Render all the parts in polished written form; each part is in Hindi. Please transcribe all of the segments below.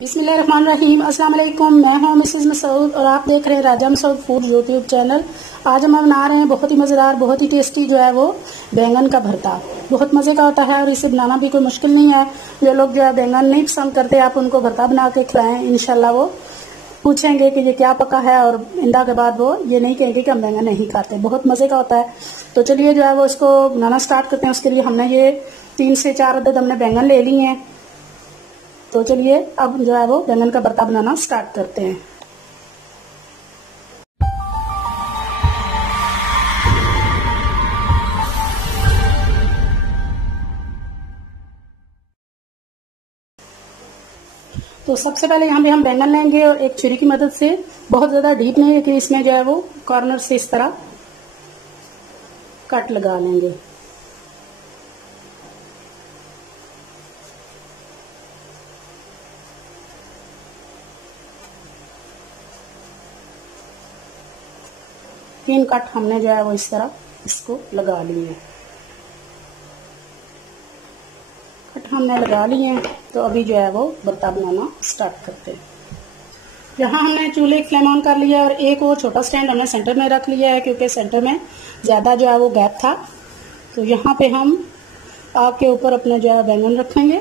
बिस्मिल्लाहिर्रहमानिर्रहीम। अस्सलाम वालेकुम। मैं हूं मिसेस मसूद और आप देख रहे हैं राजा मसूद फूड यूट्यूब चैनल। आज हम बना रहे हैं बहुत ही मज़ेदार, बहुत ही टेस्टी जो है वो बैंगन का भरता। बहुत मज़े का होता है और इसे बनाना भी कोई मुश्किल नहीं है। जो लोग जो है बैंगन नहीं पसंद करते, आप उनको भरता बना के खिलाएं, इंशाल्लाह वो पूछेंगे कि ये क्या पका है, और इंदा के बाद वो ये नहीं कहेंगे कि हम बैंगन नहीं खाते। बहुत मज़े का होता है। तो चलिए जो है वो इसको बनाना स्टार्ट करते हैं। उसके लिए हमने ये 3 से 4 अदद हमने बैंगन ले लिए हैं। तो चलिए अब जो है वो बैंगन का भरता बनाना स्टार्ट करते हैं। तो सबसे पहले यहाँ पे हम बैंगन लेंगे और एक छुरी की मदद से, बहुत ज्यादा डीप नहीं है कि इसमें जो है वो कॉर्नर से इस तरह कट लगा लेंगे। तीन कट हमने जो है वो इस तरह इसको लगा लिए। कट हमने लगा लिए हैं। तो अभी जो है वो भरता बनाना स्टार्ट करते हैं। यहाँ हमने चूल्हे फ्लेम ऑन कर लिया और एक वो छोटा स्टैंड हमने सेंटर में रख लिया है, क्योंकि सेंटर में ज़्यादा जो है वो गैप था। तो यहाँ पे हम आग के ऊपर अपने जो है बैंगन रखेंगे।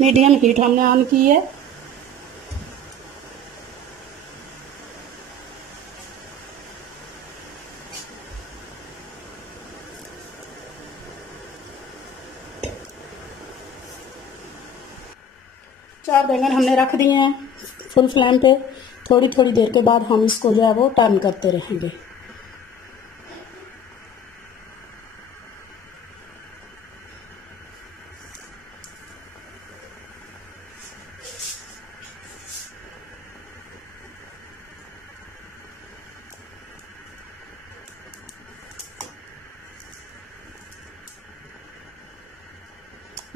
मीडियम हीट हमने ऑन की है। चार बैंगन हमने रख दिए हैं फुल फ्लेम पे। थोड़ी थोड़ी देर के बाद हम इसको जो है वो टर्न करते रहेंगे।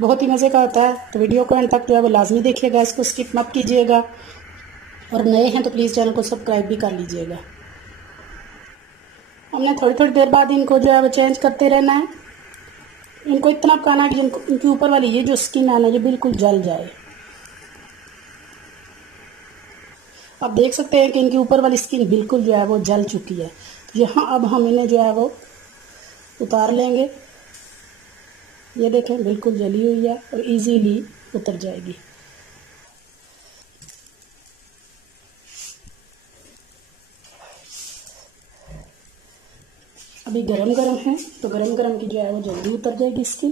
बहुत ही मज़े का होता है। तो वीडियो को एंड तक जो है वो लाजमी देखिएगा, इसको स्किप मत कीजिएगा। और नए हैं तो प्लीज़ चैनल को सब्सक्राइब भी कर लीजिएगा। हमने थोड़ी थोड़ी देर बाद इनको जो है वो चेंज करते रहना है। इनको इतना पकाना है कि इनके ऊपर वाली ये जो स्किन है ना, ये बिल्कुल जल जाए। आप देख सकते हैं कि इनके ऊपर वाली स्किन बिल्कुल जो है वो जल चुकी है। यहाँ अब हम इन्हें जो है वो उतार लेंगे। ये देखें बिल्कुल जली हुई है और इजीली उतर जाएगी। अभी गरम गरम है तो गरम गरम की जो है वो जल्दी उतर जाएगी इसकी।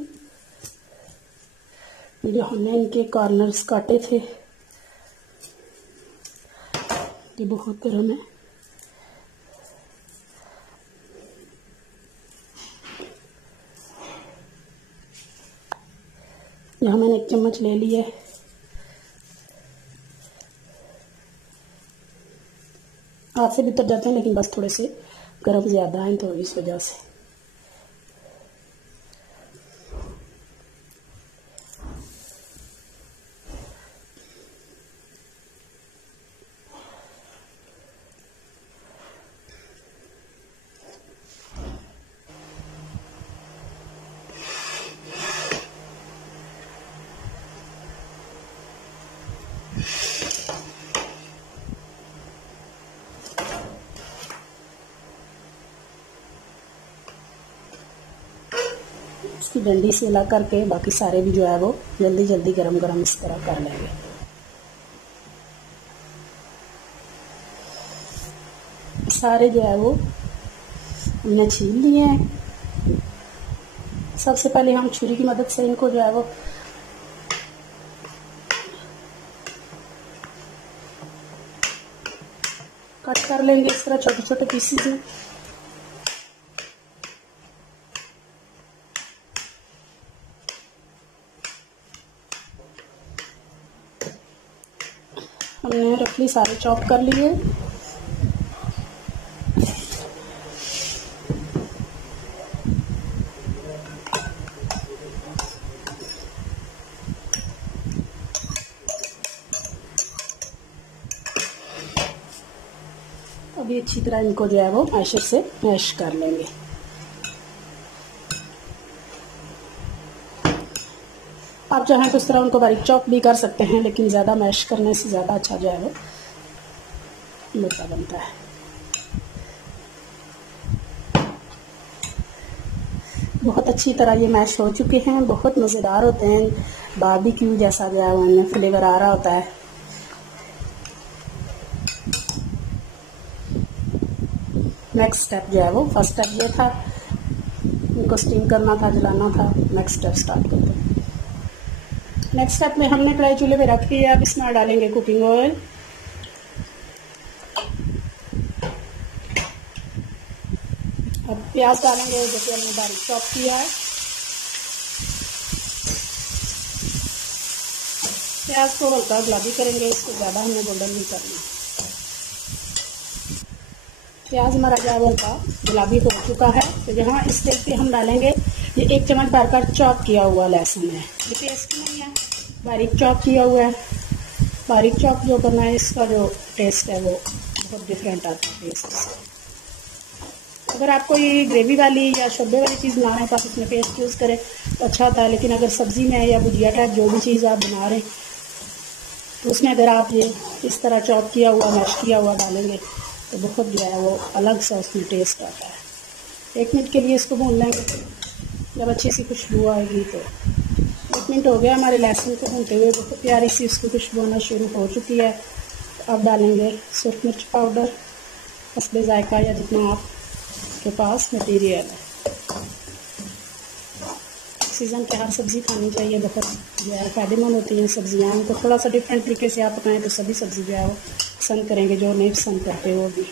जो हमने इनके कॉर्नर्स काटे थे ये बहुत गरम है। यहाँ मैंने 1 चम्मच ले लिया है। हाथ से भी उतर जाते हैं, लेकिन बस थोड़े से गर्म ज़्यादा हैं तो इस वजह से। इसकी डंडी से ला करके बाकी सारे भी जो है वो जल्दी जल्दी गरम गरम इस तरह कर लेंगे। सारे जो है वो हमने छील लिए हैं। सबसे पहले हम छुरी की मदद से इनको जो है वो कट कर लेंगे इस तरह छोटे छोटे पीसेस में। हमने रफली सारे चॉप कर लिए। अभी अच्छी तरह इनको जो है वो मैशर से मैश कर लेंगे। आप चाहें तो इस तरह उनको बारीक चॉप भी कर सकते हैं, लेकिन ज़्यादा मैश करने से ज़्यादा अच्छा जो है वो भुर्ता बनता है। बहुत अच्छी तरह ये मैश हो चुके हैं, बहुत मज़ेदार होते हैं, बारबेक्यू जैसा जो है उनमें फ्लेवर आ रहा होता है। नेक्स्ट स्टेप जो है वो, फर्स्ट स्टेप ये था, इनको स्टीम करना था, जलाना था। नेक्स्ट स्टेप स्टार्ट करते हैं। नेक्स्ट स्टेप में हमने कढ़ाई चूल्हे पे रख दी है। अब इसमें डालेंगे कुकिंग ऑयल। अब प्याज डालेंगे जो कि हमने बारीक चॉप किया है। प्याज को हल्का गुलाबी करेंगे, इसको ज़्यादा हमने गोल्डन नहीं करना। प्याज हमारा जो है हल्का गुलाबी हो चुका है, तो यहाँ इस स्टेज पे हम डालेंगे ये 1 चम्मच भर कर चॉप किया हुआ लहसुन है। ये पेस्ट नहीं है, बारीक चॉप किया हुआ है। बारीक चॉप जो करना है, इसका जो टेस्ट है वो बहुत डिफरेंट आता है टेस्ट से। अगर आपको ये ग्रेवी वाली या शोरबे वाली चीज़ बनाना है तो आप इसमें पेस्ट यूज़ करें तो अच्छा होता है। लेकिन अगर सब्ज़ी में या भुजिया टाइप जो भी चीज़ आप बना रहे हैं तो उसमें अगर आप ये इस तरह चॉप किया हुआ, मैश किया हुआ डालेंगे तो बहुत जो है वो अलग सा उसमें टेस्ट आता है। 1 मिनट के लिए इसको भून लेंगे। जब अच्छी सी खुशबू आएगी तो 1 मिनट हो गया हमारे लहसुन को भूनते हुए, बहुत प्यारी सी उसकी खुशबू आना शुरू हो चुकी है। तो अब डालेंगे सुरख मिर्च पाउडर, हस्बे जायका या जितना आपके पास मटीरियल है। सीज़न के हर सब्ज़ी खानी चाहिए, बहुत जो है फ़ायदेमंद होती हैं सब्ज़ियाँ। उनको थोड़ा सा डिफरेंट तरीके से आप बनाएं तो सभी सब्ज़ी जो है वो पसंद करेंगे, जो नहीं पसंद करते वो भी।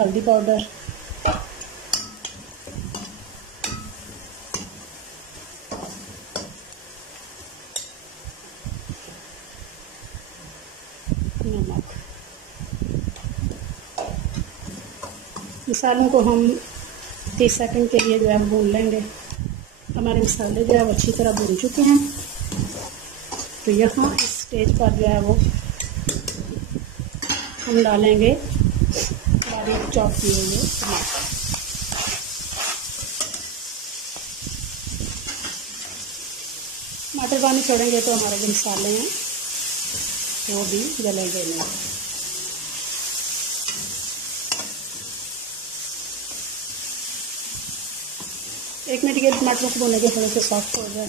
हल्दी पाउडर, नमक। मसालों को हम 30 सेकंड के लिए जो है भून लेंगे। हमारे मसाले जो है वो अच्छी तरह भून चुके हैं। तो यहाँ इस स्टेज पर जो है वो हम डालेंगे बारीक चॉप किए हुए टमाटर। टमाटर पानी छोड़ेंगे तो हमारे जो मसाले हैं वो भी गलेंगे नहीं। एक मिनट के टमाटरों को भूनेंगे, थोड़े से सॉफ्ट हो जाए।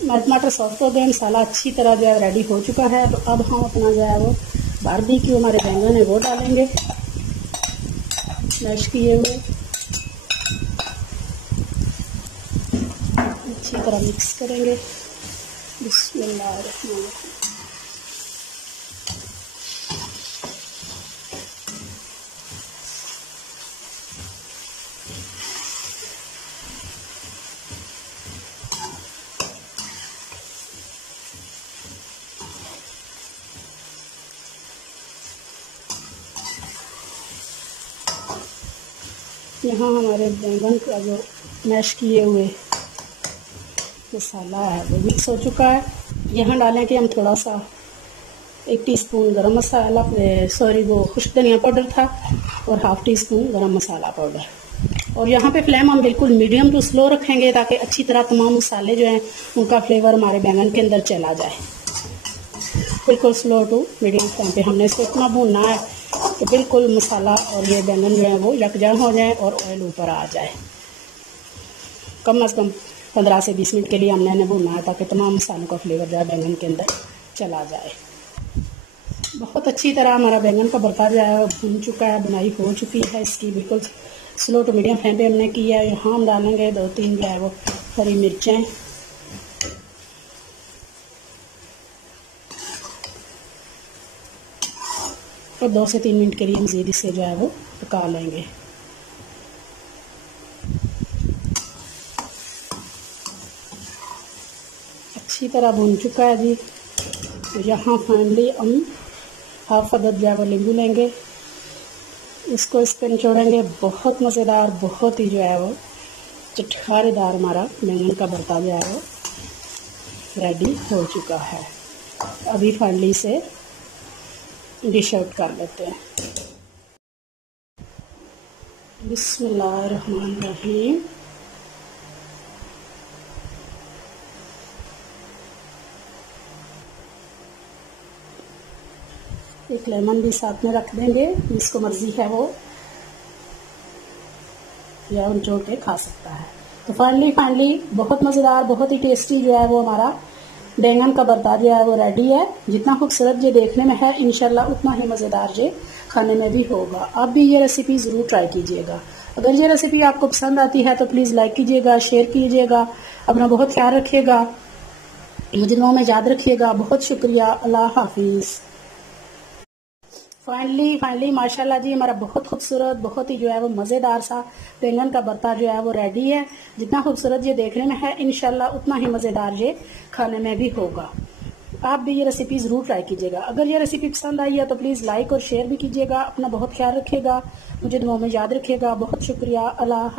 हमारे टमाटर सॉफ्ट हो गए, मसाला अच्छी तरह जो है रेडी हो चुका है। तो अब हम अपना जो है वो बारबेक्यू हमारे बैंगन है वो डालेंगे, मैश किए हुए। अच्छी तरह मिक्स करेंगे। बिस्मिल्लाहिर्रहमानिर्रहीम। यहाँ हमारे बैंगन का जो मैश किए हुए मसाला है वो मिक्स हो चुका है। यहाँ डालेंगे हम थोड़ा सा 1 टीस्पून गरम मसाला, वो खुश्क धनिया पाउडर था, और 1/2 टीस्पून गरम मसाला पाउडर। और यहाँ पे फ्लेम हम बिल्कुल मीडियम टू स्लो रखेंगे ताकि अच्छी तरह तमाम मसाले जो हैं उनका फ्लेवर हमारे बैंगन के अंदर चला जाए। बिल्कुल स्लो टू मीडियम फ्लेम पे हमने इसको इतना भूनना है कि बिल्कुल मसाला और ये बैंगन जो है वो यकजा हो जाए और ऑयल ऊपर आ जाए। कम से कम 15 से 20 मिनट के लिए हमने भूनना है ताकि तमाम मसालों का फ्लेवर जो है बैंगन के अंदर चला जाए। बहुत अच्छी तरह हमारा बैंगन का भरता जो है भून चुका है, बनाई हो चुकी है इसकी। बिल्कुल स्लो टू मीडियम फ्लेम पे हमने किया है। यहाँ हम डालेंगे 2-3 जो है वो हरी मिर्चें, और 2 से 3 मिनट के लिए मज़ीद इसे जो है वो पका लेंगे। अच्छी तरह भून चुका है जी। तो यहाँ फाइनली हम 1/2 अदद जो है वो नींबू लेंगे, इसको इस पर निचोड़ेंगे। बहुत मज़ेदार, बहुत ही जो है वो चटखारेदार हमारा बैंगन का भरता जो है वो रेडी हो चुका है। अभी फाइनली से डिश आउट कर लेते हैं। बिस्मिल्लाहिर्रहमानिर्रहीम। एक लेमन भी साथ में रख देंगे, जिसको मर्जी है वो या निचोड़ के खा सकता है। तो फाइनली बहुत मज़ेदार, बहुत ही टेस्टी जो है वो हमारा बैंगन का भरता जो है वो रेडी है। जितना खूबसूरत ये देखने में है, इंशाल्लाह उतना ही मज़ेदार ये खाने में भी होगा। आप भी ये रेसिपी ज़रूर ट्राई कीजिएगा। अगर ये रेसिपी आपको पसंद आती है तो प्लीज़ लाइक कीजिएगा, शेयर कीजिएगा। अपना बहुत ख्याल रखिएगा, मुझे दुआओं में याद रखिएगा। बहुत शुक्रिया, अल्लाह हाफिज़। फाइनली माशाल्लाह जी, हमारा बहुत खूबसूरत, बहुत ही जो है वो मज़ेदार सा बैंगन का भरता जो है वो रेडी है। जितना खूबसूरत ये देखने में है, इंशाल्लाह उतना ही मज़ेदार ये खाने में भी होगा। आप भी ये रेसिपी ज़रूर ट्राई कीजिएगा। अगर ये रेसिपी पसंद आई है तो प्लीज़ लाइक और शेयर भी कीजिएगा। अपना बहुत ख्याल रखिएगा, मुझे दुआओं में याद रखिएगा। बहुत शुक्रिया, अल्लाह।